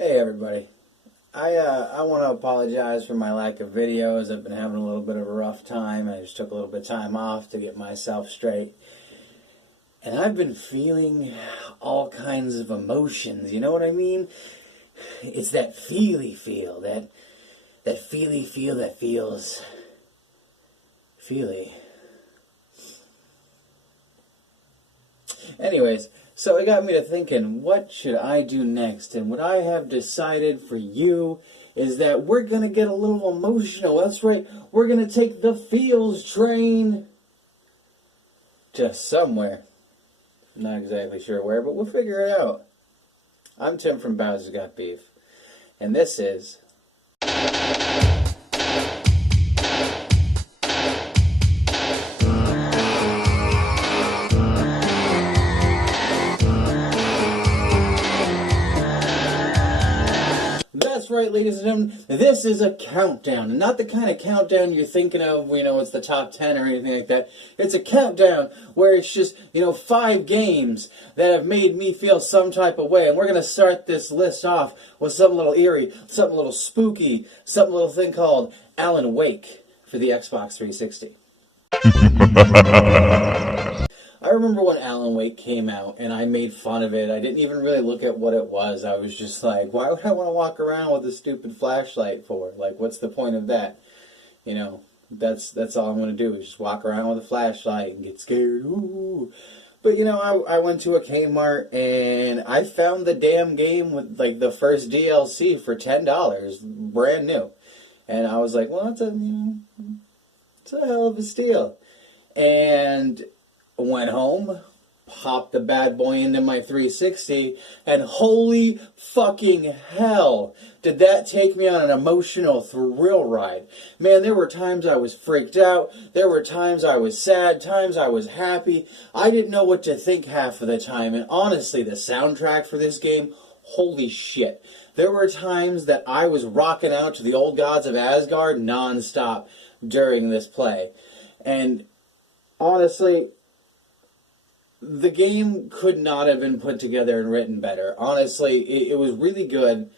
Hey everybody. I want to apologize for my lack of videos. I've been having a little bit of a rough time. I just took a little bit of time off to get myself straight. And I've been feeling all kinds of emotions, you know what I mean? It's that feely feel, that feely feel that feels feely. Anyways, so it got me to thinking, what should I do next? And what I have decided for you is that we're going to get a little emotional. That's right, we're going to take the feels train to somewhere. Not exactly sure where, but we'll figure it out. I'm Tim from Bowser's Got Beef, and this is... That's right, ladies and gentlemen, this is a countdown. And not the kind of countdown you're thinking of, it's the top 10 or anything like that. It's a countdown where it's just, 5 games that have made me feel some type of way. And we're going to start this list off with something a little eerie, something a little spooky, something a little thing called Alan Wake for the Xbox 360. I remember when Alan Wake came out, and I made fun of it. I didn't even really look at what it was. I was just like, why would I want to walk around with a stupid flashlight for? Like, what's the point of that? That's all I'm going to do is just walk around with a flashlight and get scared. Ooh. But, I went to a Kmart, and I found the damn game with, the first DLC for $10, brand new. And I was like, well, it's a hell of a steal. And... went home, popped the bad boy into my 360, and holy fucking hell, did that take me on an emotional thrill ride. Man, there were times I was freaked out, there were times I was sad, times I was happy. I didn't know what to think half of the time, and honestly, the soundtrack for this game, holy shit. There were times that I was rocking out to the Old Gods of Asgard non-stop during this play. And honestly, the game could not have been put together and written better. Honestly, it was really good,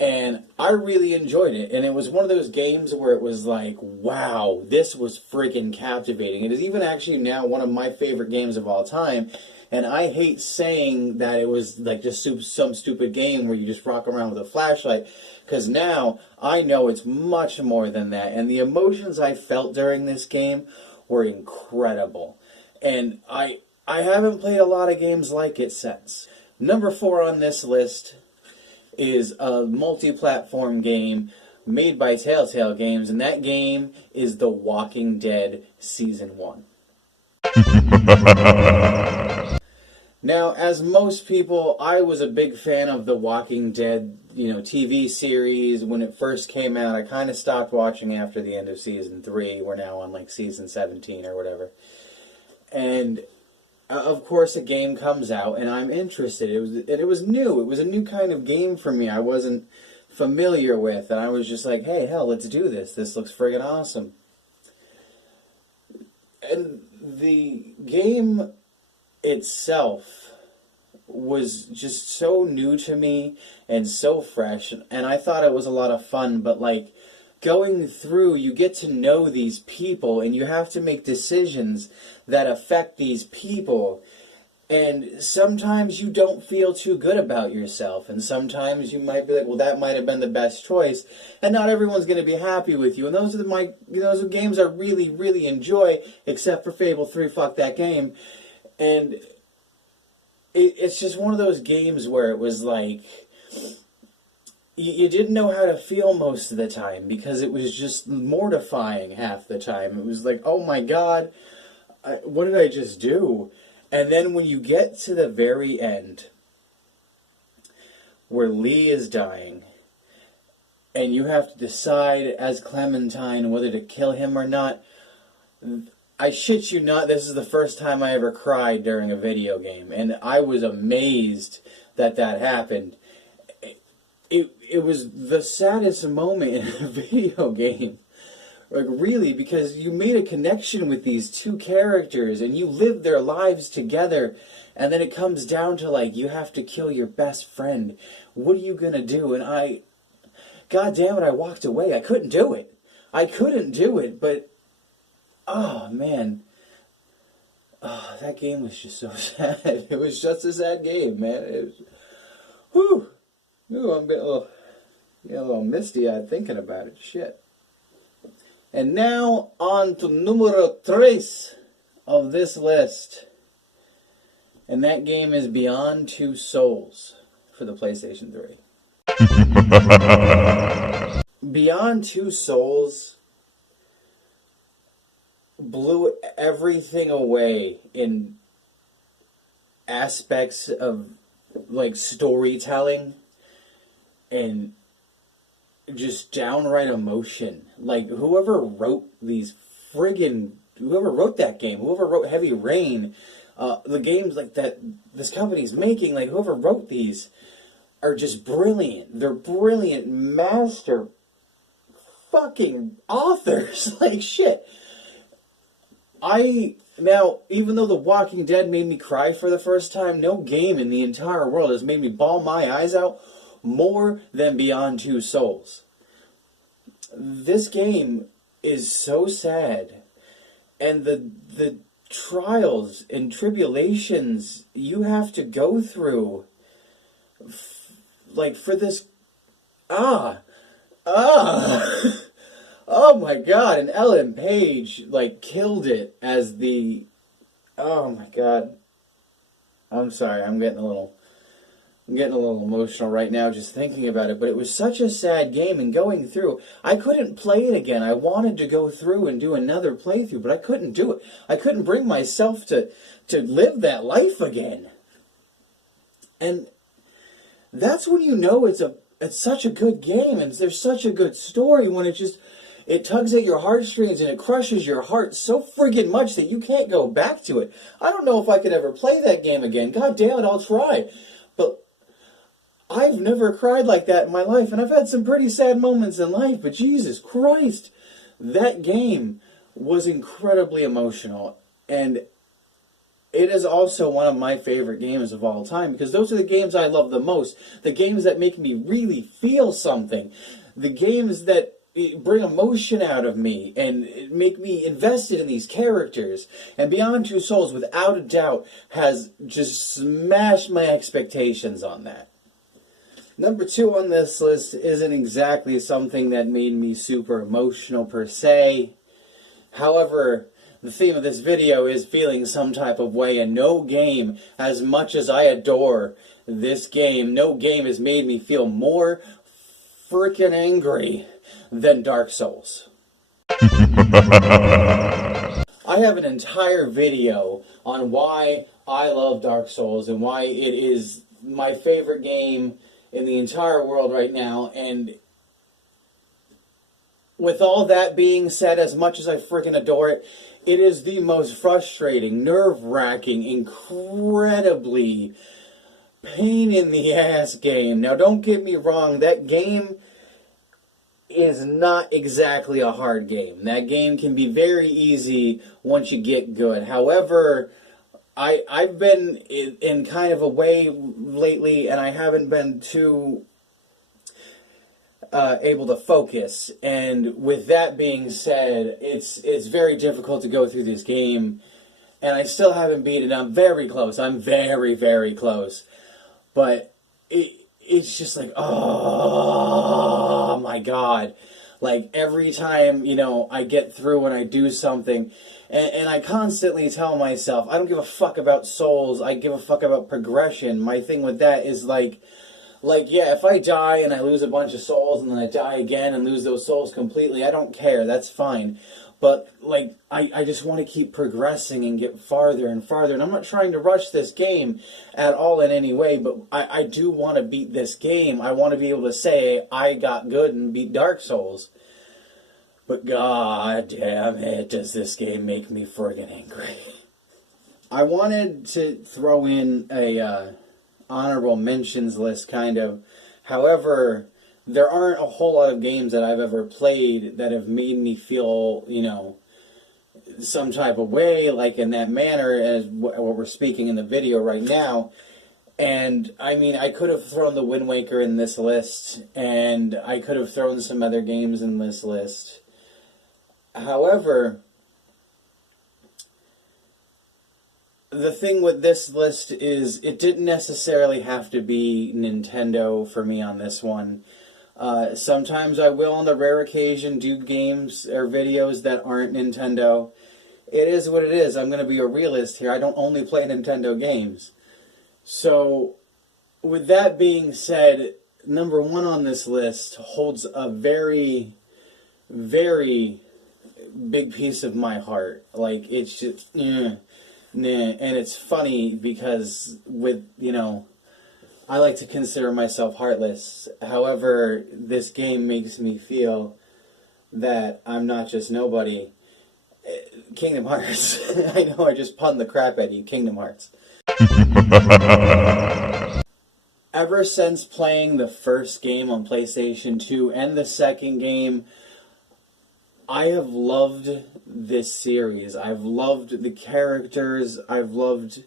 and I really enjoyed it. And it was one of those games where it was like, wow, this was freaking captivating. It is even actually now one of my favorite games of all time, and I hate saying that it was like just some stupid game where you just rock around with a flashlight, because now I know it's much more than that. And the emotions I felt during this game were incredible. And I haven't played a lot of games like it since. Number 4 on this list is a multi-platform game made by Telltale Games, and that game is The Walking Dead Season 1. Now, as most people, I was a big fan of The Walking Dead, TV series. When it first came out, I kind of stopped watching after the end of Season 3. We're now on, Season 17 or whatever. And... of course, a game comes out, and I'm interested. It was new. It was a new kind of game for me I wasn't familiar with, and I was just like, hey, hell, let's do this. This looks friggin' awesome. And the game itself was just so new to me and so fresh, and I thought it was a lot of fun, but, going through, you get to know these people, and you have to make decisions that affect these people. And sometimes you don't feel too good about yourself, and sometimes you might be like, well, that might have been the best choice, and not everyone's going to be happy with you. And those are those are games I really, really enjoy, except for Fable 3, fuck that game. And it's just one of those games where it was like... you didn't know how to feel most of the time because it was just mortifying half the time. It was like, oh my God, what did I just do? And then when you get to the very end, where Lee is dying, and you have to decide as Clementine whether to kill him or not, I shit you not, this is the first time I ever cried during a video game, and I was amazed that happened. It was the saddest moment in a video game. Really, because you made a connection with these two characters, and you lived their lives together, and then it comes down to, you have to kill your best friend what are you gonna do? And God damn it, I walked away. I couldn't do it. But, oh, man. Oh, that game was just so sad. It was just a sad game, man. It was, whew. Ooh, I'm getting a little misty-eyed thinking about it. Shit. And now, on to numero tres of this list. And that game is Beyond Two Souls for the PlayStation 3. Beyond Two Souls blew everything away in aspects of, like, storytelling and just downright emotion. Like, whoever wrote that game, whoever wrote Heavy Rain, the games like that this company's making, like, whoever wrote these are just brilliant. They're brilliant master fucking authors. Like, shit. Now, even though The Walking Dead made me cry for the first time, no game in the entire world has made me bawl my eyes out more than Beyond Two Souls. This game is so sad, and the trials and tribulations you have to go through, like, for this, oh my god, and Ellen Page, like, killed it as the, oh my god, I'm sorry, I'm getting a little emotional right now just thinking about it, but it was such a sad game, and going through, I couldn't play it again. I wanted to go through and do another playthrough, but I couldn't do it. I couldn't bring myself to live that life again. And that's when you know it's such a good game, and there's such a good story, when it tugs at your heartstrings and it crushes your heart so friggin' much that you can't go back to it. I don't know if I could ever play that game again. God damn it, I'll try. But I've never cried like that in my life, and I've had some pretty sad moments in life, but Jesus Christ, that game was incredibly emotional, and it is also one of my favorite games of all time, because those are the games I love the most, the games that make me really feel something, the games that bring emotion out of me and make me invested in these characters. And Beyond Two Souls, without a doubt, has just smashed my expectations on that. Number 2 on this list isn't exactly something that made me super emotional per se. However, the theme of this video is feeling some type of way, and no game, as much as I adore this game, no game has made me feel more freaking angry than Dark Souls. I have an entire video on why I love Dark Souls and why it is my favorite game in the entire world right now, and with all that being said, as much as I freaking adore it, it is the most frustrating, nerve-wracking, incredibly pain-in-the-ass game. Now, don't get me wrong, that game is not exactly a hard game. That game can be very easy once you get good. However, I've been in kind of a way lately, and I haven't been too able to focus. And with that being said, it's very difficult to go through this game, and I still haven't beat it. I'm very close. I'm very, very close. But it's just like, oh my god. Like, every time, I get through and I do something, and I constantly tell myself, I don't give a fuck about souls, I give a fuck about progression. My thing with that is like, yeah, if I die and I lose a bunch of souls and then I die again and lose those souls completely, I don't care, that's fine. But, like, I just want to keep progressing and get farther and farther. And I'm not trying to rush this game at all in any way, but I do want to beat this game. I want to be able to say I got good and beat Dark Souls. But god damn it, does this game make me friggin' angry. I wanted to throw in a honorable mentions list, kind of. However, there aren't a whole lot of games that I've ever played that have made me feel, some type of way, like in that manner, as what we're speaking in the video right now. And I mean, I could have thrown the Wind Waker in this list, and I could have thrown some other games in this list. However, the thing with this list is it didn't necessarily have to be Nintendo for me on this one. Sometimes I will, on the rare occasion, do games or videos that aren't Nintendo. It is what it is. I'm going to be a realist here. I don't only play Nintendo games. So, with that being said, number one on this list holds a very, very big piece of my heart. Like, it's just, nah. And it's funny because I like to consider myself heartless. However, this game makes me feel that I'm not just nobody. Kingdom Hearts. I know I just punned the crap out of you, Kingdom Hearts. Ever since playing the first game on PlayStation 2 and the second game, I have loved this series. I've loved the characters. I've loved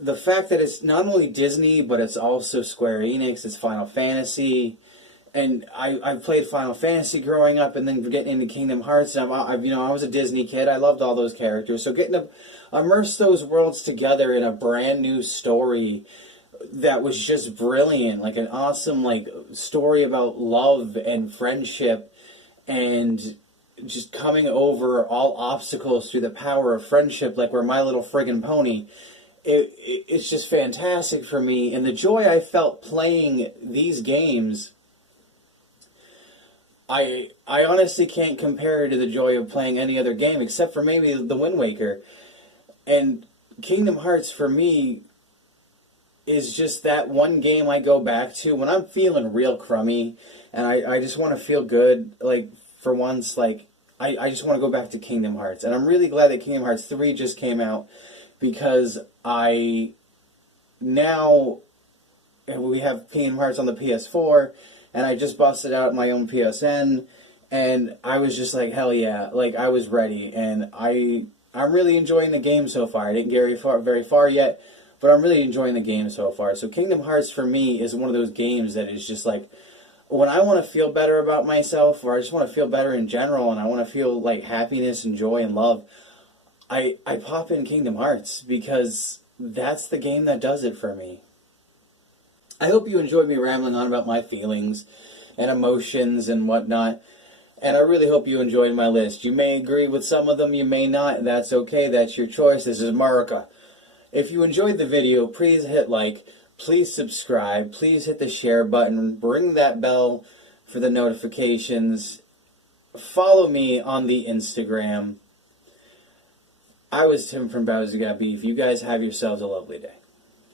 the fact that it's not only Disney, but it's also Square Enix. It's Final Fantasy. And I played Final Fantasy growing up, and then getting into Kingdom Hearts. And I was a Disney kid. I loved all those characters. So getting to immerse those worlds together in a brand new story that was just brilliant, like an awesome story about love and friendship, and just coming over all obstacles through the power of friendship, like we're My Little Friggin' Pony. It's just fantastic for me, and the joy I felt playing these games, I honestly can't compare to the joy of playing any other game, except for maybe the Wind Waker. And Kingdom Hearts, for me, is just that one game I go back to when I'm feeling real crummy, and I just want to feel good, for once, I just want to go back to Kingdom Hearts. And I'm really glad that Kingdom Hearts 3 just came out, because we have Kingdom Hearts on the PS4, and I just busted out my own PSN, and I was just like, hell yeah, I was ready, and I'm really enjoying the game so far. I didn't get very far yet, but I'm really enjoying the game so far. So Kingdom Hearts for me is one of those games that is just when I want to feel better about myself, or I just want to feel better in general, and I want to feel happiness and joy and love, I pop in Kingdom Hearts, because that's the game that does it for me. I hope you enjoyed me rambling on about my feelings and emotions and whatnot, and I really hope you enjoyed my list. You may agree with some of them, you may not. That's okay, that's your choice. This is America. If you enjoyed the video, please hit like, please subscribe, please hit the share button, ring that bell for the notifications, follow me on the Instagram. I was Tim from Bowser Got Beef. You guys have yourselves a lovely day.